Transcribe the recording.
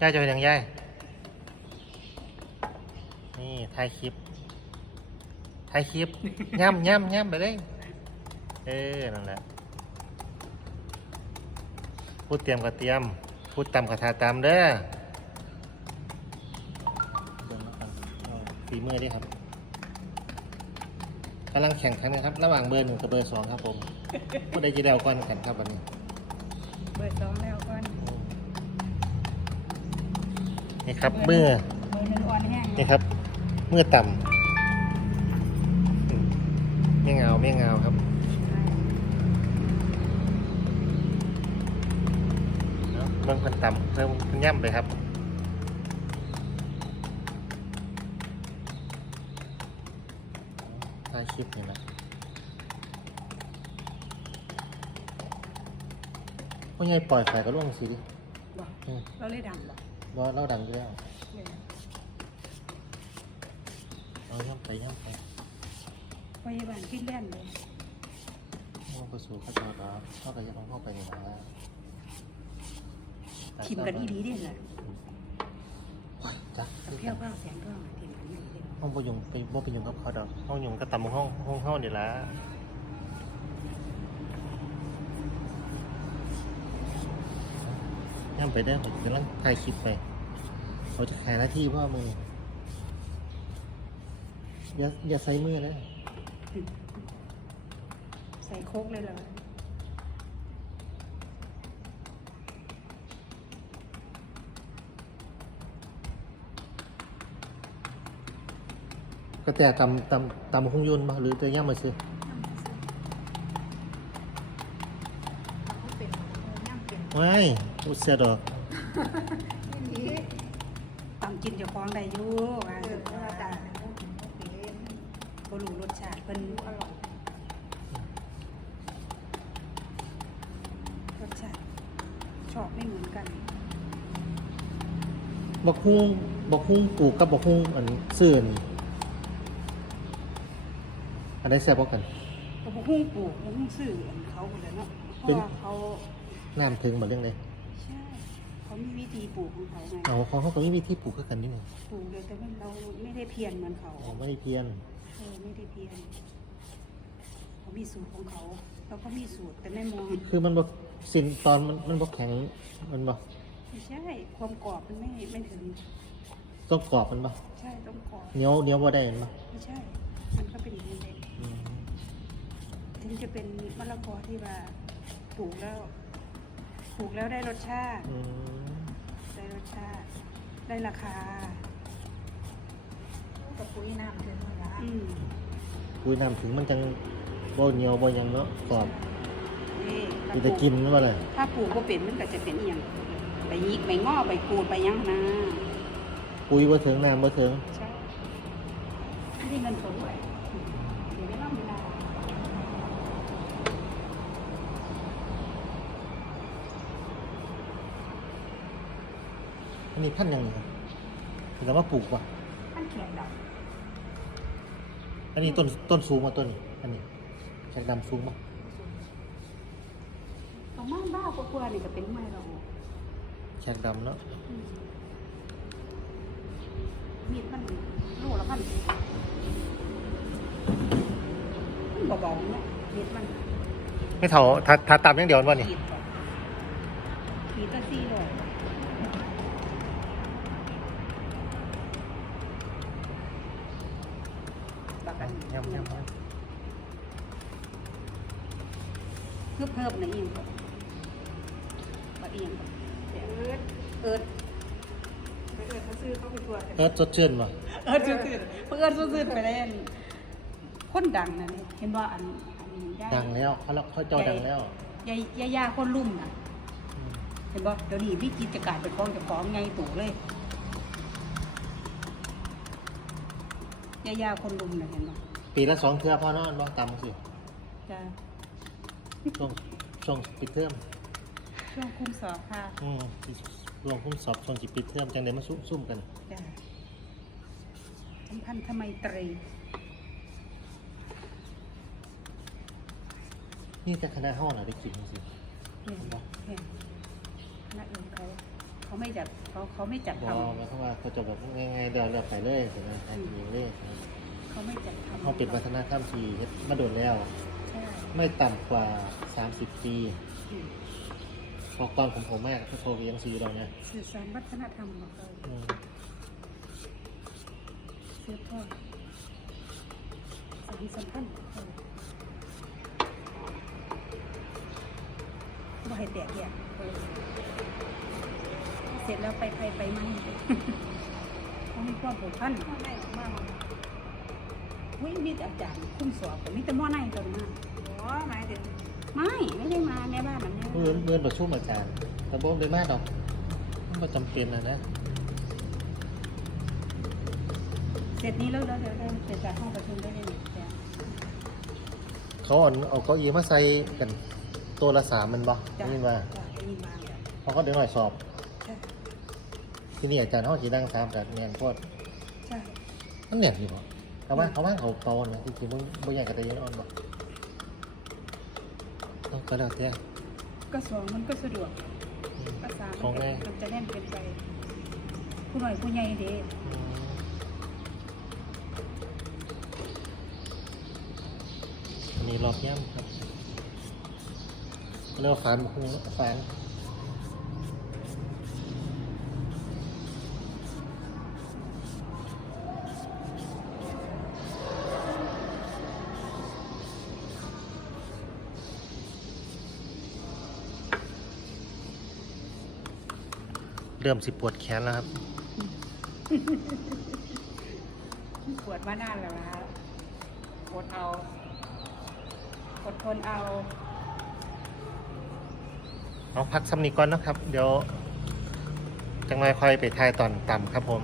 ย่าจะเป็นยังย่ายนี่ถ่ายคลิปถ่ายคลิปย่ำย่ำย่ำไปเลย เออ นั่นแหละ พูดเตรียมก็เตรียม พูดตำกระทาตำเด้อเบิ่งแล้วกันเอาฝีมือเด้วยครับกำลังแข่งขันนะครับ ระหว่างเบอร์หนึ่งกับเบอร์สองครับผมผู้ใดจะเดาก่อนกันครับวันนี้ เบอร์สอง นนี่ครับเมื่อเบอร์หนึ่งอ่อนแห้งนี่ครับ เมื่อต่ำอืมไม่เงาไม่เงาครับเนาะเบิ่งคนต่ำเริ่มคนย่ำเลยครับ ถ่ายคลิปนี่แหละพ่อใหญ่ปล่อยไฟก็ล่วงสิดิบอกอืมเราเลยดังบอ กว่าเล่าดังอยู่แล้วเอาย่ำไปย่ำไปพยาบาลฟินแลนด์เลยเข้าไปสู่ข้าเจ้าดาบเข้าไปยังต้องเข้าไปในร้านทิมกันอีดีเด่นเลยจ้ะกับแพ้วเผาแสงก็ทิมกันอีดีเด่นห้องประยุงไปบ่ไปยุงกับเขาดอกห้องยุงก็ตำห้องห้องห้องเดี๋ยวละ ย่ำไปได้ผมกำลังถ่ายคลิปไปเขาจะแข่หน้าที่ว่ามืออย่าอย่าใส่มือนะใส่โคกเลยเหรอก็แต่ตำตำตำห้องยนต์มาหรือจะย่ำมาซื้อ เขาเป็นย่ำเป็น ไม่อุตเสียดอกตำกินเจะคล้าของได้อยู่ว่าสุดว่าตาก็รู้รสชาติเป็นอร่อยรสชาติชอบไม่เหมือนกันบักฮุ้งบักฮุ้งปลูกกับบักฮุ้งอันเสื่อนอันไหนแซ่บกว่ากันก็บ่หุ้งปลูกบ่หุ้งซื้ออันเขาหมดแล้วเนาะเพราะว่าเขา น้ำถึงมาเรื่องเลยใช่เขามีวิธีปลูกของเขาไงเอาของเขาก็ไม่มีที่ปลูกคือกันนี่ไงปลูกเลยแต่ว่าเราไม่ได้เพียรเหมือนเขาอ๋อไม่ได้เพียนเออไม่ได้เพียรเขามีสูตรของเขาเราก็มีสูตรแต่ไม่มองคือมันบอกสินตอนมันมันบอกแข็งมันบอกไม่ใช่ความกรอบมันไม่ไม่ถึงต้องกรอบมันบอกใช่ต้องกรอบเหนียวเหนียวบ่ได้มันบอกไม่ใช่ มันก็เป็นอย่างนี้เลยถึงจะเป็นมะละกอที่ว่าปลูกแล้ว ปลูกแล้วได้รสชาติ อืมได้รสชาติ ได้ราคา กับปุ๋ยน้ำถึงเวลาอืมคุยน้ำถึงมันจังบ่เหนียวบ่หยังเนาะกรอบนี่มีแต่กินมันว่าเลยถ้าปลูกก็เป็นมันก็จะเป็นเอียงไปยิกไปงอไปกูดไปหยังนะปุ๋ยบ่ถึงน้ำบ่ถึงใช่ไม่ได้เงินสดด้วยเดี๋ยวได้รับเวลา อันนี้พันธุ์หยังนี่ครับถึงกับว่าปลูกว่ะขั้นแขนดอกอันนี้ต้นต้นสูงกว่าต้นนี้อันนี้แขกดำสูงป่ะประมาณบ้ากว่าๆนี่ก็เป็นไม้เราแขกดำเนาะมีดมันโลละพันมันเบาๆเนี่ยมีดมันไม่เท่าถ้าถ้าตามอย่างเดียวมันว่านี่ขีดก่อนขีดก็สี่ร้อย บักอันย่ำย่ำย่เพิ่มเพิ่มนะอีกบักเอียงเอิดเอิดเอิดเขาซื้อเขาไปตรวจำเออสดชื่นว่ะเอิดซื่อๆเอิดซื่อๆไปเล่นคนดังนะนี่เห็นว่าอันอันยายดังแล้วเขาแล้วเขาเจ้าดังแล้วยายยายาคนลุ่มน่ะเห็นบ่เดี๋ยวนี้วิกิจการเป็นของเจ้าของไงตู่เลยยายาคนลุ่มนะเห็นบ่ ปีละสองเทื่อพอเนาะบ่ตามสิจ้าช่วงช่วงปิดเทอมช่วงคุมสอบค่ะอืมรวมคุ้มสอบช่วงจิปิดเทอมจังเดมาซุ่มซุ่มกันจ้าสัมพันธ์ทำไมตรีนี่จะคณะห้องน่ะได้กินสิเนี่ยเนี่ยคณะเองเขาเขาไม่จัดเขาเขาไม่จัดบทอหมายความว่าเขาจะแบบง่ายๆเดี๋ยวเราไปเลยใช่ไหมทำเองเลยำ เขาไม่จัดทำเขาเป็นวัฒนธรรมที่เฮ็ดมาโดนแล้ว ใช่ไม่ต่ำกว่า 30 ปีอืมพอก่อนผมผมมากถ้าโทรเวียงซีเราเนี่ยสื่อสารวัฒนธรรมของเขาอืมสืบทอดสารสัมพันธ์ของเขาบ่ให้แตกแยกเสร็จแล้วไปไปไปมันเขามีความผูกพัน ข้างในออกมาหมด วิมีแต่อาจารย์คุ้มสอบแต่มีแต่หม้อในตัวมาอ๋อหมายถึงไม่ไม่ได้มาแม่บ้านมันเมื่อเมื่อประชุมอาจารย์แต่บ่ได้มากดอกมันบ่จำเป็นนะนะเสร็จนี้แล้วแล้วเดี๋ยวได้เสร็จจากห้องประชุมได้เลยเนี่ยอาจารย์เขาเอาเอาเก้าอี้มาใส่กันตัวละสามมันบ่จ้ะนี่ว่าจ้ะได้ยินมาแล้วเพราะเขาเดี๋ยวหน่อยสอบใช่ที่นี่อาจารย์เขาสีดังสามแต่แมนโคตรใช่มันเหนียดอยู่บ่ เขาว่าเขาว่าเขาเขาเนี่ยที่จริงมึงบ่อยากกระตายนอนบ่ต้องก็แล้วแต่ก็สองมันก็สะดวกภาษามของมันไงจะมันจะแน่นเกินไปผู้หน่อยผู้ใหญ่เด้อันนี้รอบย่ำครับเรียกว่าฟานบุกฟาน เริ่มสิปวดแขนแล้วครับ ปวดมานานแล้วนะอดเอาอดทนเอาเอาพักซ้ำนี้ก่อนนะครับ เดี๋ยวจังไรค่อยไปทายตอนต่ำครับผม